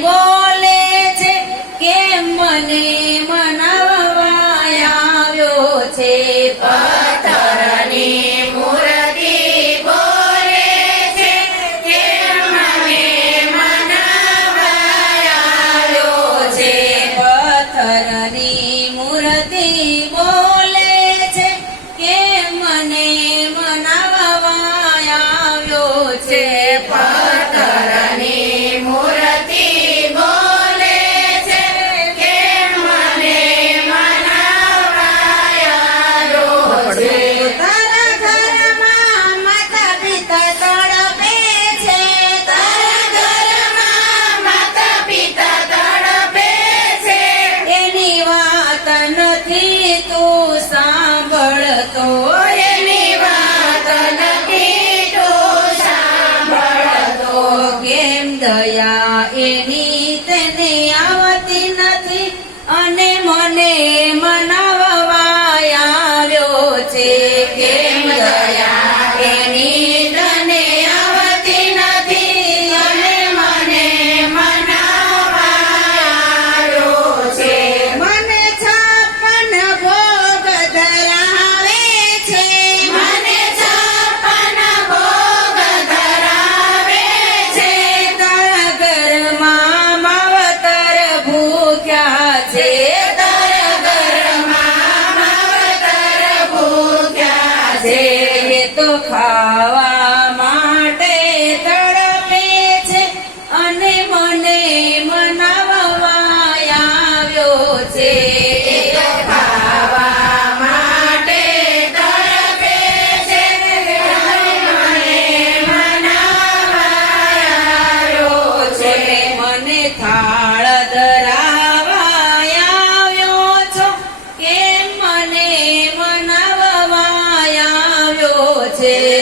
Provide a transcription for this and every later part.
બોલે મને મનાવ્યો છે પથ્થરની મૂર્તિ બોલે છે કે મને મનાવ્યો છે. છે. പ്രണീതനയാ મને થાળ ધરાવા છો કેમ મને મનાવવા આવ્યો છે?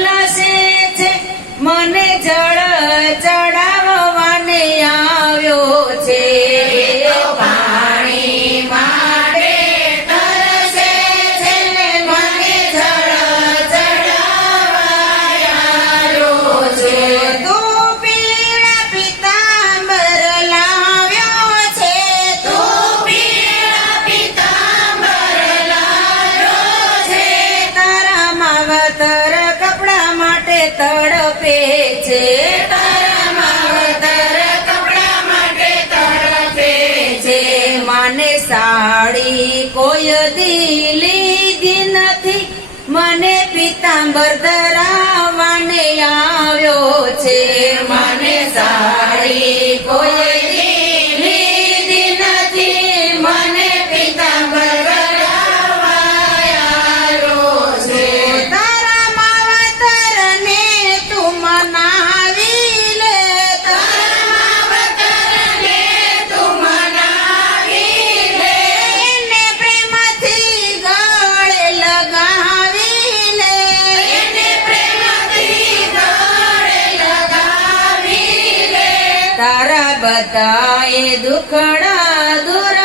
તડપે છે તારા માવતર કપડા માટે તડપે છે. મને સાડી કોઈ દી લીધી નથી, મને પિતાંબર ધરાવાને આવ્યો છે. મને સાડી કોઈ बताए दुखड़ा दुरा